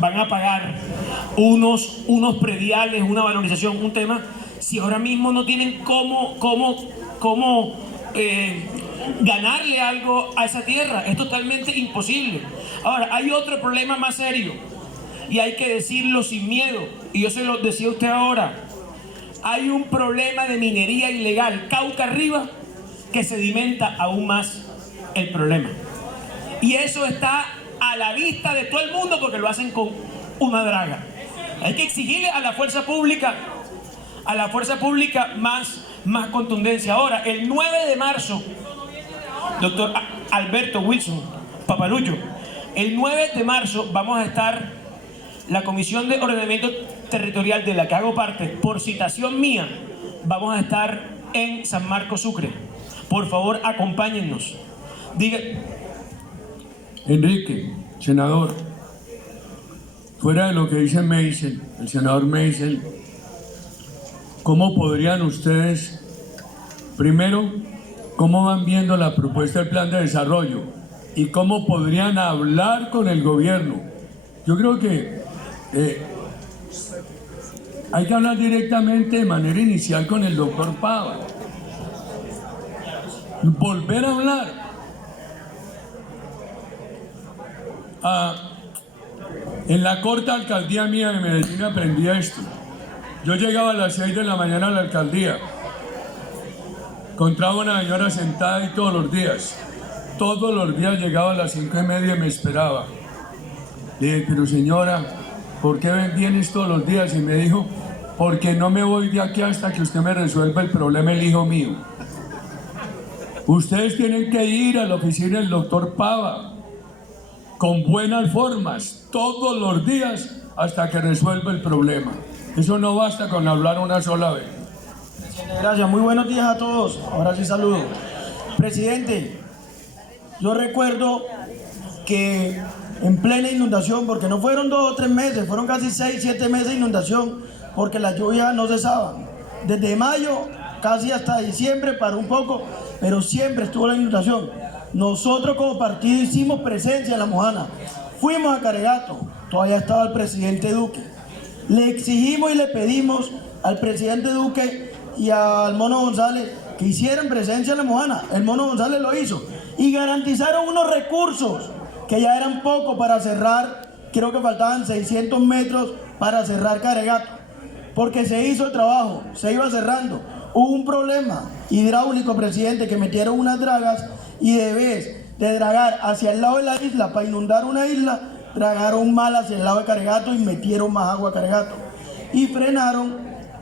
van a pagar unos prediales, una valorización, un tema, si ahora mismo no tienen cómo ganarle algo a esa tierra? Es totalmente imposible. Ahora, hay otro problema más serio y hay que decirlo sin miedo, y yo se lo decía a usted ahora. Hay un problema de minería ilegal Cauca arriba que sedimenta aún más el problema, y eso está a la vista de todo el mundo porque lo hacen con una draga. Hay que exigirle a la fuerza pública más contundencia. Ahora, el 9 de marzo, doctor Alberto Wilson Papalucho, el 9 de marzo vamos a estar, la Comisión de Ordenamiento Territorial de la que hago parte, por citación mía, vamos a estar en San Marcos, Sucre. Por favor, acompáñennos. Diga. Enrique, senador, fuera de lo que dice Meisel, el senador Meisel, ¿cómo podrían ustedes, primero, cómo van viendo la propuesta del plan de desarrollo y cómo podrían hablar con el gobierno? Yo creo que hay que hablar directamente de manera inicial con el doctor Pava, volver a hablar. En la corta alcaldía mía de Medellín aprendí esto. Yo llegaba a las 6 de la mañana a la alcaldía, encontraba una señora sentada y todos los días llegaba a las 5:30 y me esperaba. Le dije, pero señora, ¿por qué vienes todos los días? Y me dijo, porque no me voy de aquí hasta que usted me resuelva el problema, el hijo mío. Ustedes tienen que ir a la oficina del doctor Pava con buenas formas todos los días hasta que resuelva el problema. Eso no basta con hablar una sola vez. Gracias, muy buenos días a todos. Ahora sí saludo. Presidente, yo recuerdo que en plena inundación, porque no fueron 2 o 3 meses, fueron casi 6, 7 meses de inundación, porque las lluvias no cesaban. Desde mayo casi hasta diciembre paró un poco, pero siempre estuvo la inundación. Nosotros como partido hicimos presencia en La Mojana, fuimos a Caregato, todavía estaba el presidente Duque. Le exigimos y le pedimos al presidente Duque y al Mono González que hicieran presencia en La Mojana. El Mono González lo hizo y garantizaron unos recursos que ya eran poco para cerrar. Creo que faltaban 600 metros para cerrar Caregato, porque se hizo el trabajo, se iba cerrando. Hubo un problema hidráulico, presidente, que metieron unas dragas y de vez de dragar hacia el lado de la isla para inundar una isla, dragaron mal hacia el lado de Caregato y metieron más agua a Caregato. Y frenaron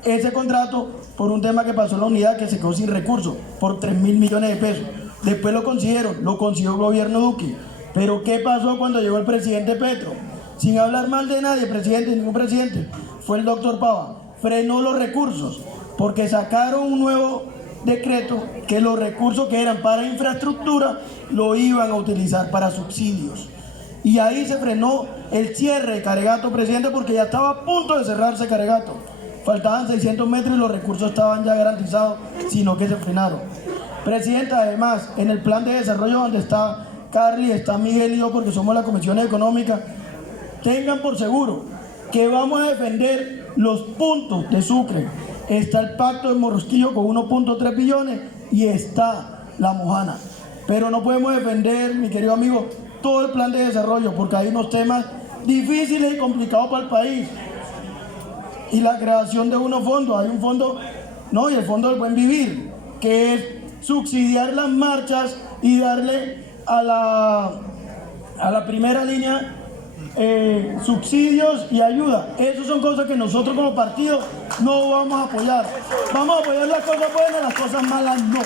ese contrato por un tema que pasó en la unidad, que se quedó sin recursos, por 3.000 millones de pesos. Después lo consiguió el gobierno Duque. Pero ¿qué pasó cuando llegó el presidente Petro? Sin hablar mal de nadie, presidente, ningún presidente, fue el doctor Pava, frenó los recursos, porque sacaron un nuevo decreto que los recursos que eran para infraestructura lo iban a utilizar para subsidios. Y ahí se frenó el cierre de Caregato, presidente, porque ya estaba a punto de cerrarse Caregato. Faltaban 600 metros y los recursos estaban ya garantizados, sino que se frenaron. Presidenta, además, en el plan de desarrollo donde está Carly, está Miguel y yo, porque somos la Comisión Económica, tengan por seguro que vamos a defender los puntos de Sucre. Está el pacto de Morrosquillo con 1.3 billones y está La Mojana. Pero no podemos defender, mi querido amigo, todo el plan de desarrollo, porque hay unos temas difíciles y complicados para el país. Y la creación de unos fondos, hay un fondo, y el Fondo del Buen Vivir, que es subsidiar las marchas y darle a la primera línea subsidios y ayuda. Esas son cosas que nosotros como partido no vamos a apoyar. Vamos a apoyar las cosas buenas, las cosas malas no,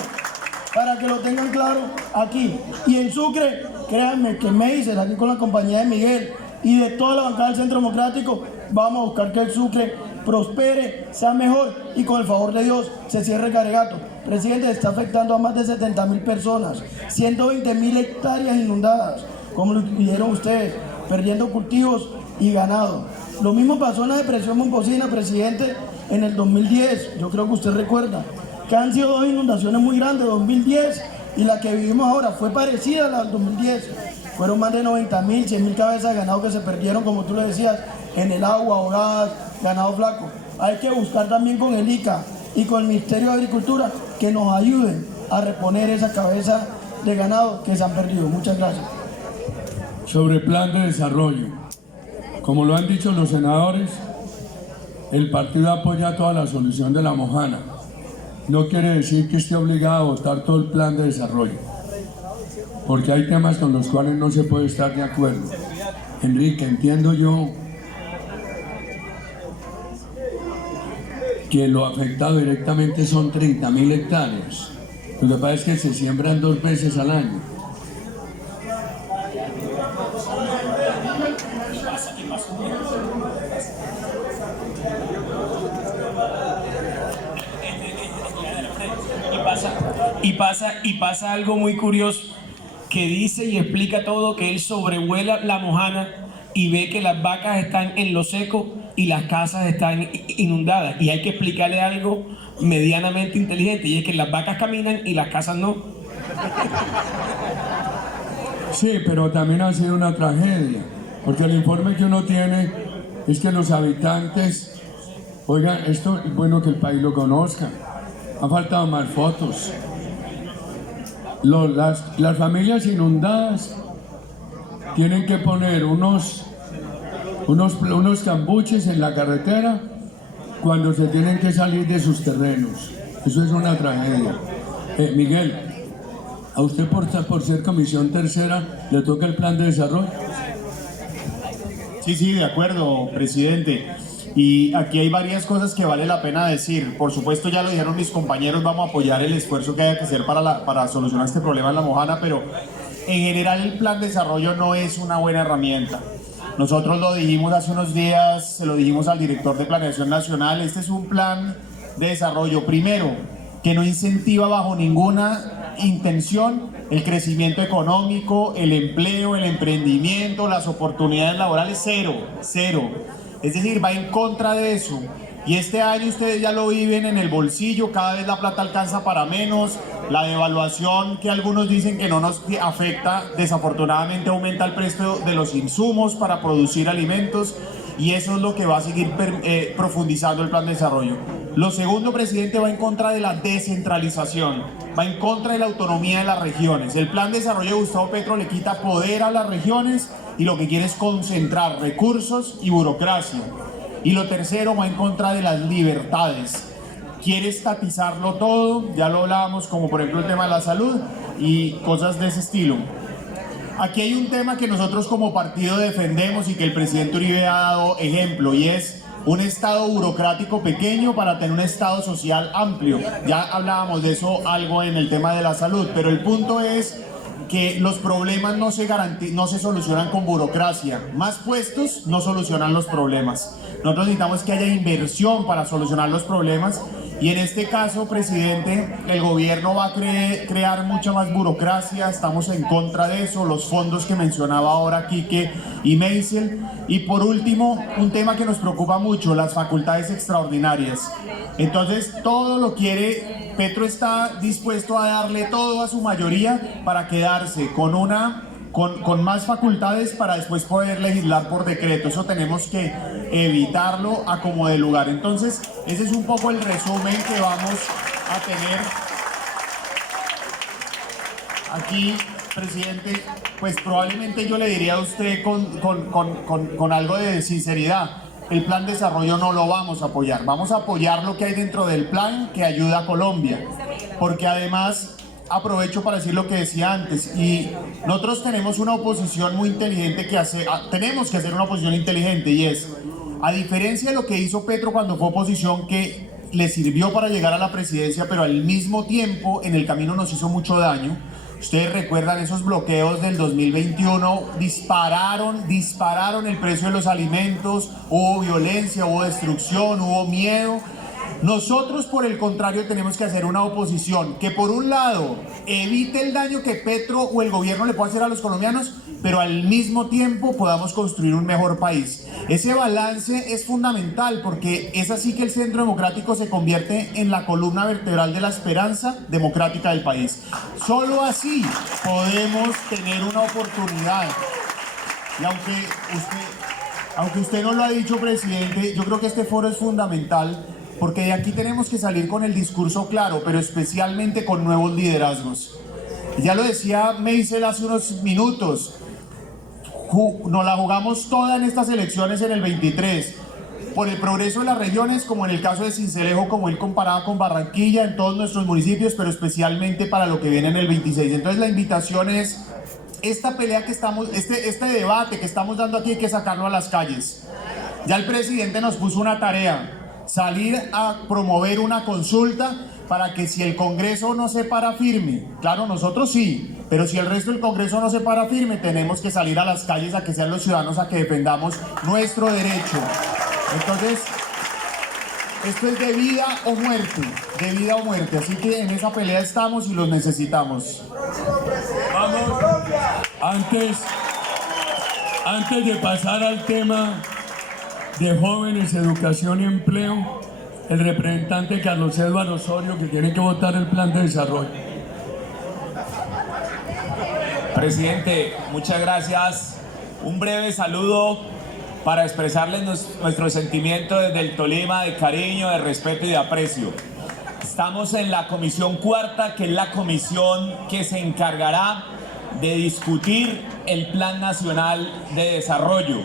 para que lo tengan claro aquí. Y en Sucre, créanme que Meisel, aquí con la compañía de Miguel y de toda la bancada del Centro Democrático, vamos a buscar que el Sucre prospere, sea mejor y con el favor de Dios se cierre Caregato. Presidente, está afectando a más de 70.000 personas, 120.000 hectáreas inundadas, como lo vieron ustedes, perdiendo cultivos y ganado. Lo mismo pasó en la depresión Momposina, presidente, en el 2010, yo creo que usted recuerda, que han sido 2 inundaciones muy grandes, 2010 y la que vivimos ahora fue parecida a la del 2010. Fueron más de 90.000, 100.000 cabezas de ganado que se perdieron, como tú lo decías, en el agua, ahogadas, ganado flaco. Hay que buscar también con el ICA y con el Ministerio de Agricultura que nos ayuden a reponer esa cabeza de ganado que se han perdido. Muchas gracias. Sobre plan de desarrollo, como lo han dicho los senadores, el partido apoya toda la solución de La Mojana. No quiere decir que esté obligado a votar todo el plan de desarrollo, porque hay temas con los cuales no se puede estar de acuerdo. Enrique, entiendo yo que lo afectado directamente son 30.000 hectáreas. Lo que pasa es que se siembran 2 veces al año. Y pasa algo muy curioso, que dice y explica todo, que él sobrevuela La Mojana y ve que las vacas están en lo seco y las casas están inundadas. Y hay que explicarle algo medianamente inteligente, y es que las vacas caminan y las casas no. Sí, pero también ha sido una tragedia, porque el informe que uno tiene es que los habitantes, oigan, esto es bueno que el país lo conozca, han faltado más fotos. Las familias inundadas tienen que poner unos cambuches en la carretera cuando se tienen que salir de sus terrenos. Eso es una tragedia. Miguel, a usted por ser comisión tercera le toca el plan de desarrollo. Sí, de acuerdo, presidente. Y aquí hay varias cosas que vale la pena decir. Por supuesto, ya lo dijeron mis compañeros, vamos a apoyar el esfuerzo que haya que hacer para solucionar este problema en La Mojana, pero en general el plan de desarrollo no es una buena herramienta. Nosotros lo dijimos hace unos días, se lo dijimos al director de Planeación Nacional, este es un plan de desarrollo, primero, que no incentiva bajo ninguna intención el crecimiento económico, el empleo, el emprendimiento, las oportunidades laborales, cero. Es decir, va en contra de eso. Y este año ustedes ya lo viven en el bolsillo, cada vez la plata alcanza para menos, la devaluación que algunos dicen que no nos afecta, desafortunadamente aumenta el precio de los insumos para producir alimentos, y eso es lo que va a seguir profundizando el plan de desarrollo. Lo segundo, presidente, va en contra de la descentralización, va en contra de la autonomía de las regiones. El plan de desarrollo de Gustavo Petro le quita poder a las regiones y lo que quiere es concentrar recursos y burocracia. Y lo tercero, va en contra de las libertades. Quiere estatizarlo todo, ya lo hablábamos, como por ejemplo el tema de la salud y cosas de ese estilo. Aquí hay un tema que nosotros como partido defendemos y que el presidente Uribe ha dado ejemplo, y es un estado burocrático pequeño para tener un estado social amplio. Ya hablábamos de eso algo en el tema de la salud, pero el punto es que los problemas no se solucionan con burocracia. Más puestos no solucionan los problemas. Nosotros necesitamos que haya inversión para solucionar los problemas, y en este caso, presidente, el gobierno va a crear mucha más burocracia. Estamos en contra de eso, los fondos que mencionaba ahora Quique y Meisel. Y por último, un tema que nos preocupa mucho, las facultades extraordinarias. Entonces, todo lo quiere, Petro está dispuesto a darle todo a su mayoría para quedarse con más facultades para después poder legislar por decreto. Eso tenemos que evitarlo a como de lugar. Entonces, ese es un poco el resumen que vamos a tener aquí, presidente. Pues probablemente yo le diría a usted con algo de sinceridad, el plan de desarrollo no lo vamos a apoyar. Vamos a apoyar lo que hay dentro del plan que ayuda a Colombia, porque además aprovecho para decir lo que decía antes, y nosotros tenemos una oposición muy inteligente tenemos que hacer una oposición inteligente, y es, a diferencia de lo que hizo Petro cuando fue oposición, que le sirvió para llegar a la presidencia, pero al mismo tiempo en el camino nos hizo mucho daño. Ustedes recuerdan esos bloqueos del 2021, dispararon el precio de los alimentos, hubo violencia, hubo destrucción, hubo miedo. Nosotros, por el contrario, tenemos que hacer una oposición que, por un lado, evite el daño que Petro o el gobierno le puede hacer a los colombianos, pero al mismo tiempo podamos construir un mejor país. Ese balance es fundamental porque es así que el Centro Democrático se convierte en la columna vertebral de la esperanza democrática del país. Solo así podemos tener una oportunidad. Y aunque usted no lo ha dicho, presidente, yo creo que este foro es fundamental porque de aquí tenemos que salir con el discurso claro, pero especialmente con nuevos liderazgos. Ya lo decía Meisel hace unos minutos, nos la jugamos toda en estas elecciones en el 23, por el progreso de las regiones, como en el caso de Sincelejo, como él comparaba con Barranquilla, en todos nuestros municipios, pero especialmente para lo que viene en el 26. Entonces la invitación es, esta pelea que estamos, este debate que estamos dando aquí hay que sacarlo a las calles. Ya el presidente nos puso una tarea, salir a promover una consulta para que si el Congreso no se para firme, claro, nosotros sí, pero si el resto del Congreso no se para firme, tenemos que salir a las calles a que sean los ciudadanos a que defendamos nuestro derecho. Entonces, esto es de vida o muerte, así que en esa pelea estamos y los necesitamos. Vamos, antes de pasar al tema de jóvenes, educación y empleo, el representante Carlos Eduardo Osorio, que tiene que votar el plan de desarrollo. Presidente, muchas gracias. Un breve saludo para expresarles nuestro sentimiento desde el Tolima de cariño, de respeto y de aprecio. Estamos en la comisión cuarta, que es la comisión que se encargará de discutir el Plan Nacional de Desarrollo.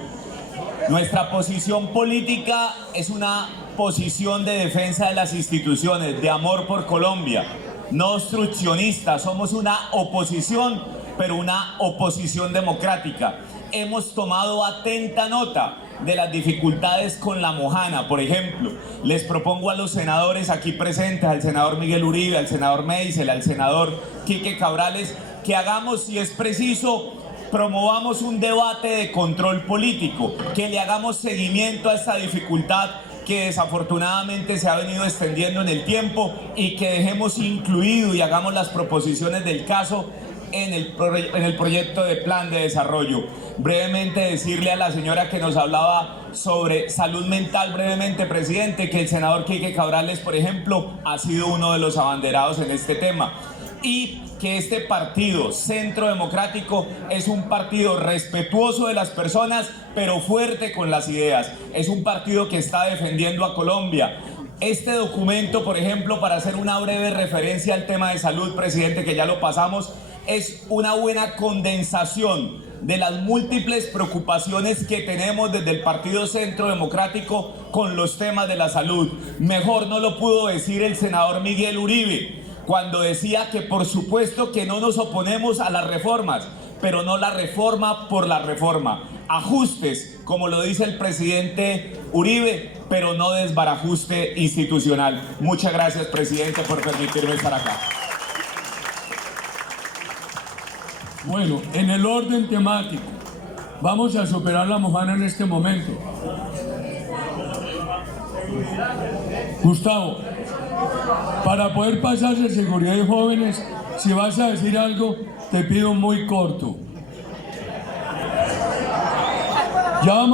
Nuestra posición política es una posición de defensa de las instituciones, de amor por Colombia, no obstruccionista. Somos una oposición, pero una oposición democrática. Hemos tomado atenta nota de las dificultades con la Mojana. Por ejemplo, les propongo a los senadores aquí presentes, al senador Miguel Uribe, al senador Meisel, al senador Quique Cabrales, que hagamos, si es preciso, promovamos un debate de control político, que le hagamos seguimiento a esta dificultad que desafortunadamente se ha venido extendiendo en el tiempo y que dejemos incluido y hagamos las proposiciones del caso en el proyecto de plan de desarrollo. Brevemente decirle a la señora que nos hablaba sobre salud mental, brevemente, presidente, que el senador Quique Cabrales, por ejemplo, ha sido uno de los abanderados en este tema. Y que este partido, Centro Democrático, es un partido respetuoso de las personas, pero fuerte con las ideas. Es un partido que está defendiendo a Colombia. Este documento, por ejemplo, para hacer una breve referencia al tema de salud, presidente, que ya lo pasamos, es una buena condensación de las múltiples preocupaciones que tenemos desde el Partido Centro Democrático con los temas de la salud. Mejor no lo pudo decir el senador Miguel Uribe, cuando decía que por supuesto que no nos oponemos a las reformas, pero no la reforma por la reforma. Ajustes, como lo dice el presidente Uribe, pero no desbarajuste institucional. Muchas gracias, presidente, por permitirme estar acá. Bueno, en el orden temático, vamos a superar la Mojana en este momento. Gustavo, para poder pasarse seguridad de jóvenes, si vas a decir algo, te pido muy corto. Ya vamos